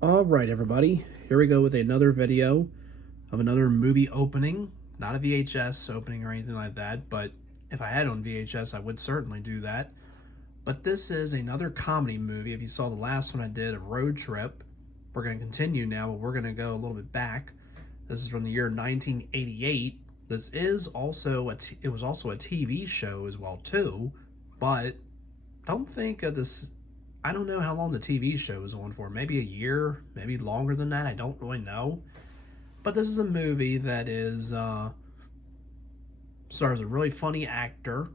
Alright everybody, here we go with another video of another movie opening. Not a VHS opening or anything like that, but if I had on VHS I would certainly do that. But this is another comedy movie. If you saw the last one I did of Road Trip, we're going to continue now, but we're going to go a little bit back. This is from the year 1988. This is also it was also a TV show as well too, but don't think of this. I don't know how long the TV show was on for. Maybe a year, maybe longer than that. I don't really know. But this is a movie that is stars a really funny actor,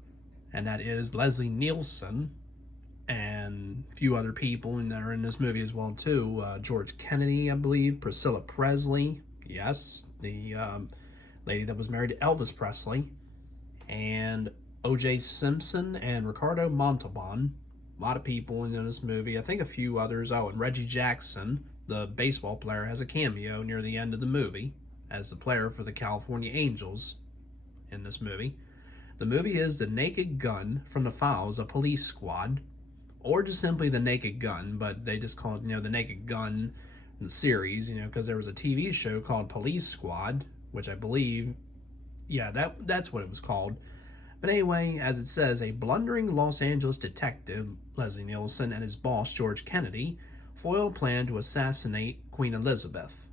and that is Leslie Nielsen, and a few other people that are in this movie as well too. George Kennedy, I believe, Priscilla Presley, yes, the lady that was married to Elvis Presley, and O.J. Simpson and Ricardo Montalban. A lot of people in this movie. I think a few others. Oh, and Reggie Jackson, the baseball player, has a cameo near the end of the movie as the player for the California Angels in this movie. The movie is The Naked Gun from the Files, a Police Squad, or just simply The Naked Gun, but they just call it, The Naked Gun in the series, because there was a TV show called Police Squad, which I believe, yeah, that's what it was called. But anyway, as it says, a blundering Los Angeles detective, Leslie Nielsen, and his boss, George Kennedy, foil a plan to assassinate Queen Elizabeth.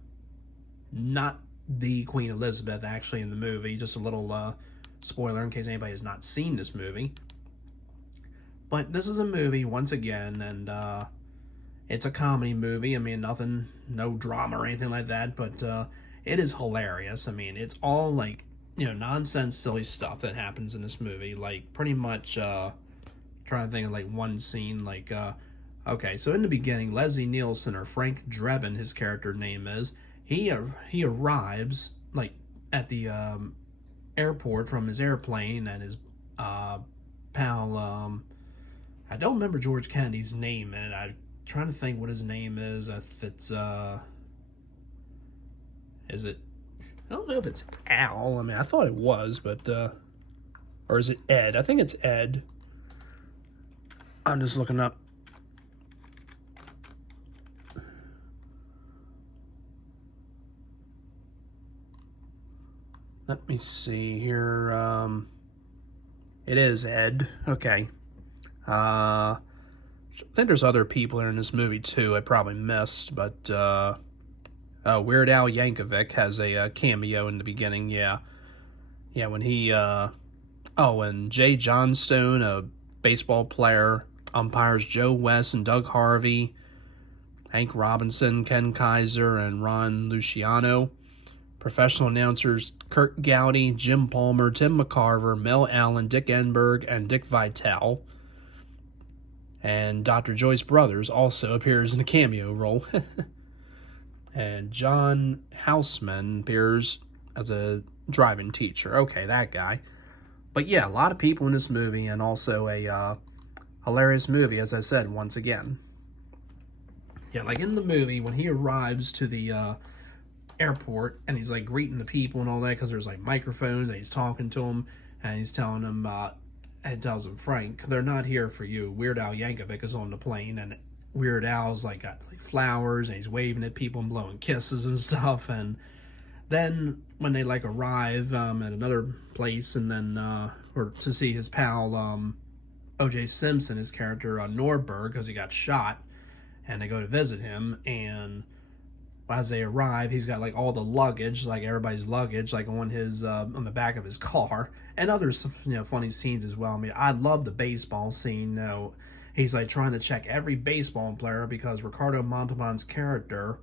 Not the Queen Elizabeth, actually, in the movie. Just a little spoiler in case anybody has not seen this movie. But this is a movie, once again, and it's a comedy movie. I mean, nothing, no drama or anything like that, but it is hilarious. I mean, it's all like, nonsense, silly stuff that happens in this movie. Like, pretty much, trying to think of, like, one scene, like, okay, so in the beginning, Leslie Nielsen, or Frank Drebin, his character name is, he arrives, like, at the, airport from his airplane, and his, pal, I don't remember George Kennedy's name, and I'm trying to think what his name is, if it's, is it, I don't know if it's Al. I mean, I thought it was, but, or is it Ed? I think it's Ed. I'm just looking up. Let me see here. It is Ed. Okay. I think there's other people in this movie too I probably missed, but, Weird Al Yankovic has a cameo in the beginning, yeah. Yeah, when he, and Jay Johnstone, a baseball player, umpires Joe West and Doug Harvey, Hank Robinson, Ken Kaiser, and Ron Luciano. Professional announcers Kurt Gowdy, Jim Palmer, Tim McCarver, Mel Allen, Dick Enberg, and Dick Vitale. And Dr. Joyce Brothers also appears in a cameo role. And John Houseman appears as a driving teacher. Okay, that guy. But yeah, a lot of people in this movie, and also a hilarious movie, as I said, once again. Yeah, like in the movie, when he arrives to the airport, and he's like greeting the people and all that, because there's like microphones, and he's talking to them, and he's telling them, and tells them, Frank, they're not here for you. Weird Al Yankovic is on the plane, and Weird Al's like got like flowers, and he's waving at people and blowing kisses and stuff. And then when they like arrive at another place, and then or to see his pal O.J. Simpson, his character Norberg, because he got shot, and they go to visit him, and as they arrive, he's got like all the luggage, like everybody's luggage, like on his on the back of his car, and other funny scenes as well. I mean, I love the baseball scene. He's like trying to check every baseball player because Ricardo Montalban's character,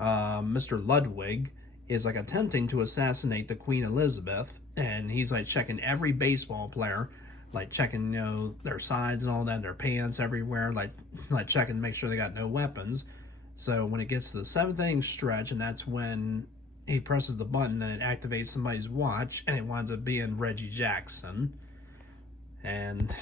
Mr. Ludwig, is like attempting to assassinate the Queen Elizabeth, and he's like checking every baseball player, like checking their sides and all that, their pants everywhere, like checking to make sure they got no weapons. So when it gets to the seventh inning stretch, and that's when he presses the button and it activates somebody's watch, and it winds up being Reggie Jackson. And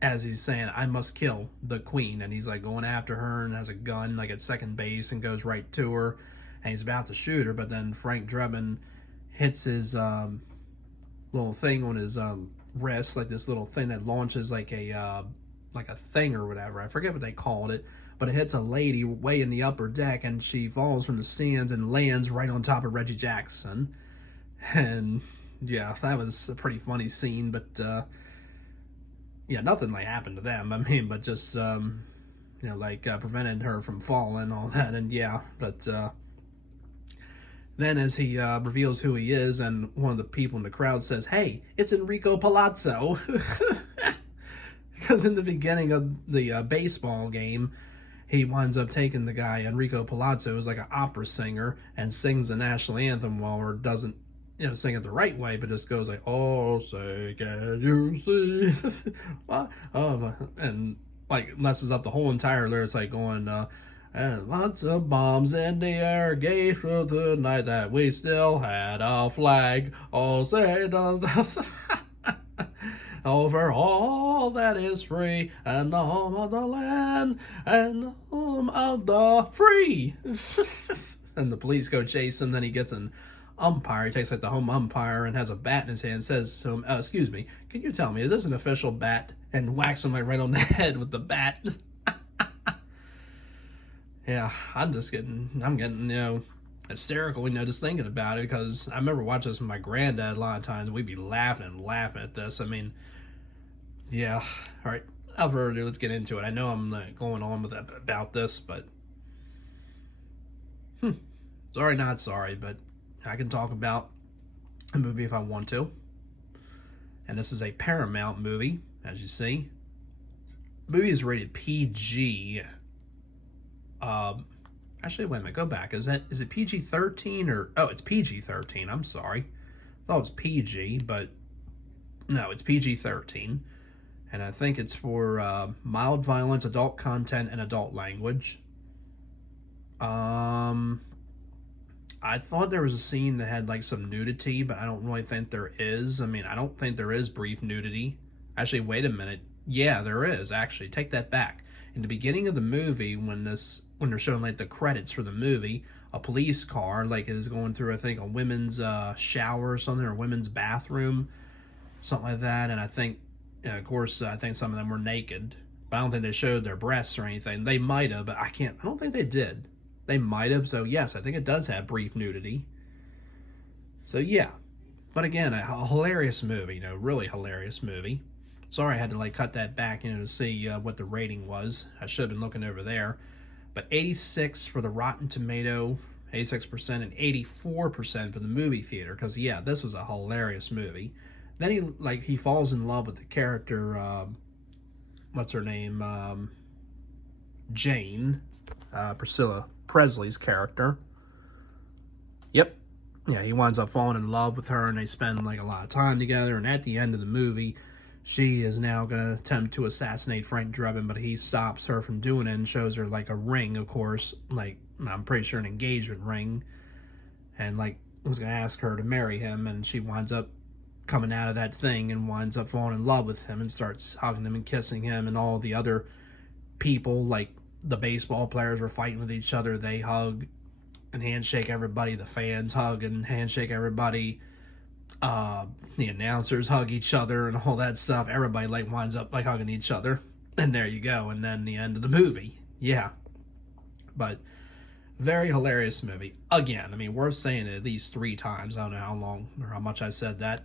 as he's saying, I must kill the queen, and he's like going after her and has a gun like at second base and goes right to her, and he's about to shoot her, but then Frank Drebin hits his little thing on his wrist, like this little thing that launches like a thing or whatever. I forget what they called it, but it hits a lady way in the upper deck, and she falls from the stands and lands right on top of Reggie Jackson. And yeah, that was a pretty funny scene, but yeah, nothing like happened to them. I mean, but just like prevented her from falling and all that. And yeah, but then as he reveals who he is, and one of the people in the crowd says, "Hey, it's Enrico Palazzo," because in the beginning of the baseball game, he winds up taking the guy Enrico Palazzo, who's like an opera singer, and sings the national anthem or doesn't sing it the right way, but just goes like, "Oh, say can you see?" And like messes up the whole entire lyrics, like going, "And lots of bombs in the air gave through the night that we still had a flag. Oh, say does over all that is free, and the home of the land, and the home of the free." And the police go chase him. Then he gets an umpire. He takes like the home umpire and has a bat in his hand. Says to him, "Excuse me, can you tell me, is this an official bat?" And whacks him like right on the head with the bat. Yeah, I'm getting hysterical, just thinking about it, because I remember watching this with my granddad a lot of times. We'd be laughing and laughing at this. I mean, yeah. All right, without further ado, let's get into it. I know I'm going on with about this, but sorry, not sorry, but I can talk about a movie if I want to. And this is a Paramount movie, as you see. The movie is rated PG. Actually, wait a minute, go back. Is it PG-13 or... Oh, it's PG-13, I'm sorry. I thought it was PG, but no, it's PG-13. And I think it's for mild violence, adult content, and adult language. I thought there was a scene that had like some nudity, but I don't really think there is. I mean, I don't think there is brief nudity. Actually, wait a minute. Yeah, there is, actually. Take that back. In the beginning of the movie, when they're showing like the credits for the movie, a police car like is going through, I think, a women's shower or something, or women's bathroom, something like that. And I think, of course, I think some of them were naked, but I don't think they showed their breasts or anything. They might have, but I don't think they did. They might have, so yes, I think it does have brief nudity. So yeah, but again, a hilarious movie, really hilarious movie. Sorry I had to like cut that back, to see what the rating was. I should have been looking over there. But 86 for the Rotten Tomato, 86%, and 84% for the movie theater, because yeah, this was a hilarious movie. Then he falls in love with the character, what's her name, Jane, Priscilla Presley's character. Yep. Yeah, he winds up falling in love with her, and they spend like a lot of time together. And at the end of the movie, she is now going to attempt to assassinate Frank Drebin, but he stops her from doing it and shows her like a ring, of course, like I'm pretty sure an engagement ring, and like was going to ask her to marry him, and she winds up coming out of that thing and winds up falling in love with him and starts hugging him and kissing him, and all the other people, like the baseball players, were fighting with each other. They hug and handshake everybody. The fans hug and handshake everybody. The announcers hug each other and all that stuff. Everybody like winds up like hugging each other. And there you go. And then the end of the movie. Yeah. But very hilarious movie. Again, I mean, worth saying it at least 3 times. I don't know how long or how much I said that.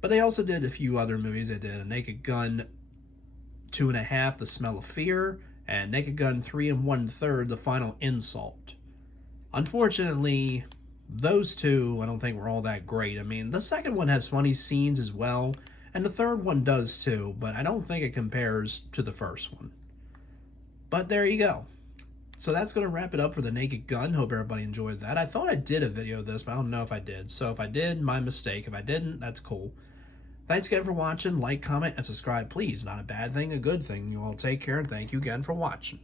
But they also did a few other movies. They did A Naked Gun 2.5, The Smell of Fear, and Naked Gun 3 1/3, The Final Insult. Unfortunately, those two I don't think were all that great. I mean, the second one has funny scenes as well, and the third one does too, but I don't think it compares to the first one. But there you go. So that's going to wrap it up for The Naked Gun. Hope everybody enjoyed that. I thought I did a video of this, but I don't know if I did. So if I did, my mistake. If I didn't, that's cool. Thanks again for watching. Like, comment, and subscribe, please. Not a bad thing, a good thing. You all take care, and thank you again for watching.